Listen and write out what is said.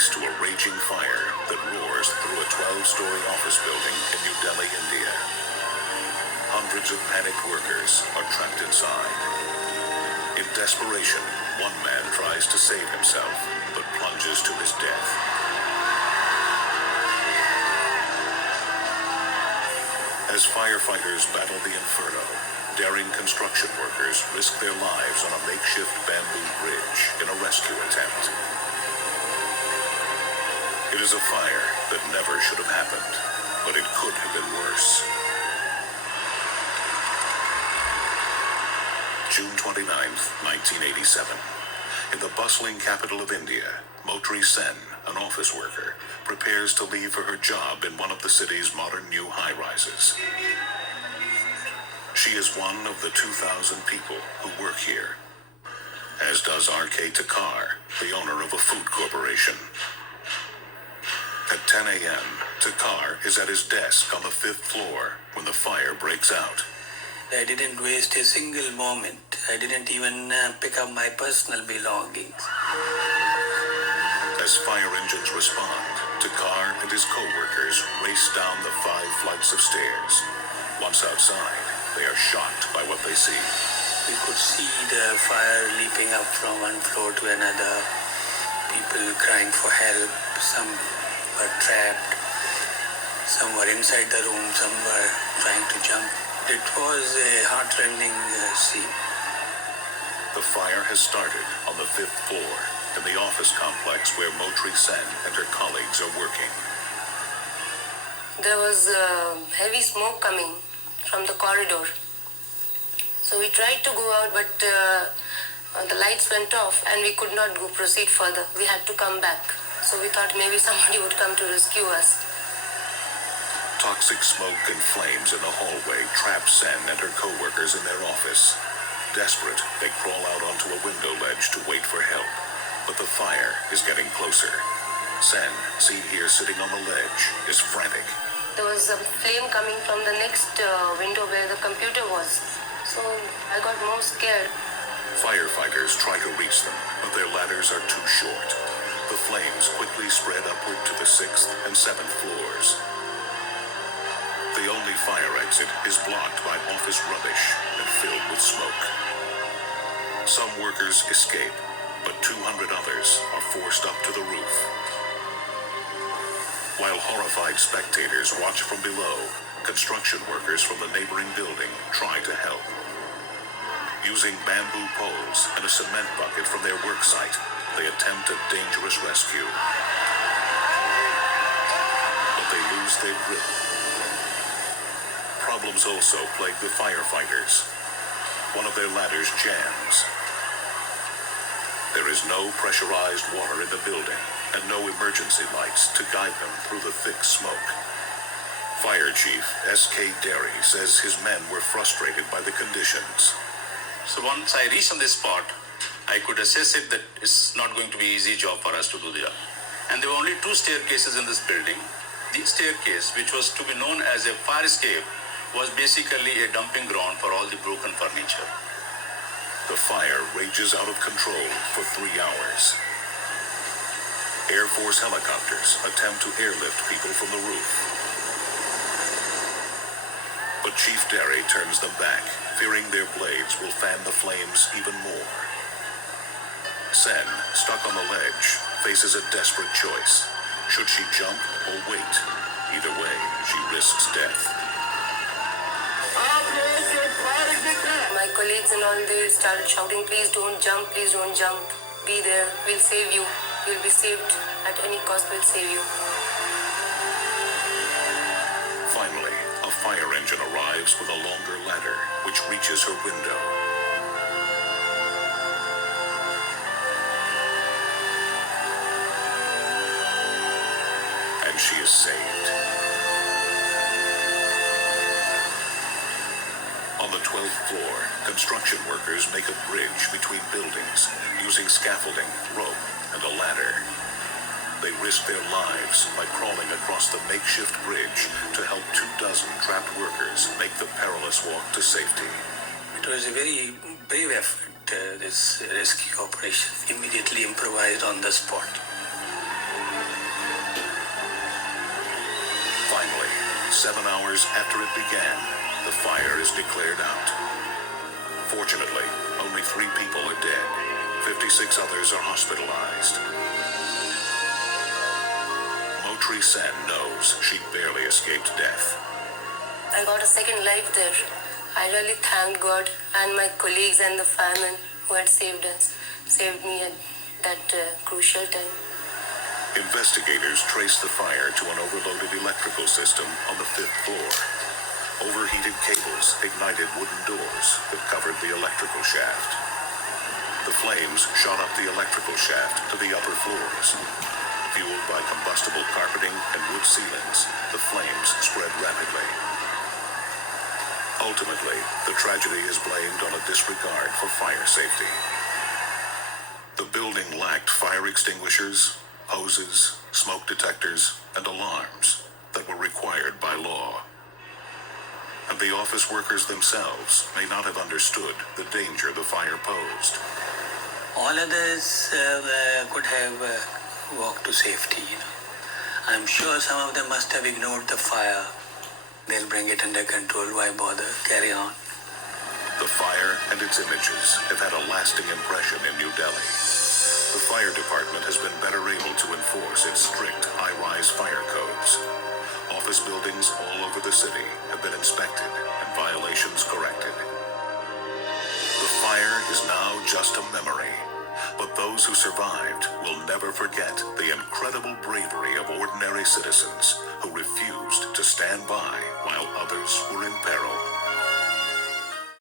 face to a raging fire that roars through a 12-story office building in New Delhi, India. Hundreds of panicked workers are trapped inside. In desperation, one man tries to save himself, but plunges to his death. As firefighters battle the inferno, daring construction workers risk their lives on a makeshift bamboo bridge in a rescue attempt. It is a fire that never should have happened, but it could have been worse. June 29th, 1987. In the bustling capital of India, Motri Sen, an office worker, prepares to leave for her job in one of the city's modern new high-rises. She is one of the 2,000 people who work here, as does R.K. Takar, the owner of a food corporation. At 10 a.m., Takar is at his desk on the 5th floor when the fire breaks out. I didn't waste a single moment. I didn't even pick up my personal belongings. As fire engines respond, Takar and his co-workers race down the 5 flights of stairs. Once outside, they are shocked by what they see. We could see the fire leaping up from one floor to another. People crying for help. Some were trapped. Some were inside the room. Some were trying to jump. It was a heart-rending scene. The fire has started on the 5th floor in the office complex where Motri Sen and her colleagues are working. There was heavy smoke coming from the corridor. So we tried to go out, but the lights went off and we could not proceed further. We had to come back. So we thought maybe somebody would come to rescue us. Toxic smoke and flames in the hallway trap Sen and her co-workers in their office. Desperate, they crawl out onto a window ledge to wait for help. But the fire is getting closer. Sen, seen here sitting on the ledge, is frantic. There was a flame coming from the next window where the computer was. So I got more scared. Firefighters try to reach them, but their ladders are too short. The flames quickly spread upward to the 6th and 7th floors. The only fire exit is blocked by office rubbish and filled with smoke. Some workers escape, but 200 others are forced up to the roof. While horrified spectators watch from below, construction workers from the neighboring building try to help. Using bamboo poles and a cement bucket from their work site, they attempt a dangerous rescue. But they lose their grip. Problems also plague the firefighters. One of their ladders jams. There is no pressurized water in the building and no emergency lights to guide them through the thick smoke. Fire Chief S.K. Derry says his men were frustrated by the conditions. So once I reached on this spot, I could assess it that it's not going to be an easy job for us to do the job. And there were only 2 staircases in this building. The staircase, which was to be known as a fire escape, was basically a dumping ground for all the broken furniture. The fire rages out of control for 3 hours. Air Force helicopters attempt to airlift people from the roof. But Chief Derry turns them back, fearing their blades will fan the flames even more. Sen, stuck on the ledge, faces a desperate choice. Should she jump or wait? Either way, she risks death. My colleagues and all, they started shouting, please don't jump, be there, we'll save you, you'll be saved, at any cost we'll save you. Finally, a fire engine arrives with a longer ladder, which reaches her window. And she is saved. On the 12th floor, construction workers make a bridge between buildings using scaffolding, rope, and a ladder. They risk their lives by crawling across the makeshift bridge to help 24 trapped workers make the perilous walk to safety. It was a very brave effort, this rescue operation, immediately improvised on the spot. 7 hours after it began, the fire is declared out. Fortunately, only 3 people are dead. 56 others are hospitalized. Motri Sen knows she barely escaped death. I got a second life there. I really thank God and my colleagues and the firemen who had saved me at that crucial time. Investigators traced the fire to an overloaded electrical system on the 5th floor. Overheated cables ignited wooden doors that covered the electrical shaft. The flames shot up the electrical shaft to the upper floors. Fueled by combustible carpeting and wood ceilings, the flames spread rapidly. Ultimately, the tragedy is blamed on a disregard for fire safety. The building lacked fire extinguishers, hoses, smoke detectors, and alarms that were required by law. And the office workers themselves may not have understood the danger the fire posed. All others could have walked to safety. I'm sure some of them must have ignored the fire. They'll bring it under control. Why bother? Carry on. The fire and its images have had a lasting impression in New Delhi. The fire department has been better able to enforce its strict high-rise fire codes. Office buildings all over the city have been inspected and violations corrected. The fire is now just a memory, but those who survived will never forget the incredible bravery of ordinary citizens who refused to stand by while others were in peril.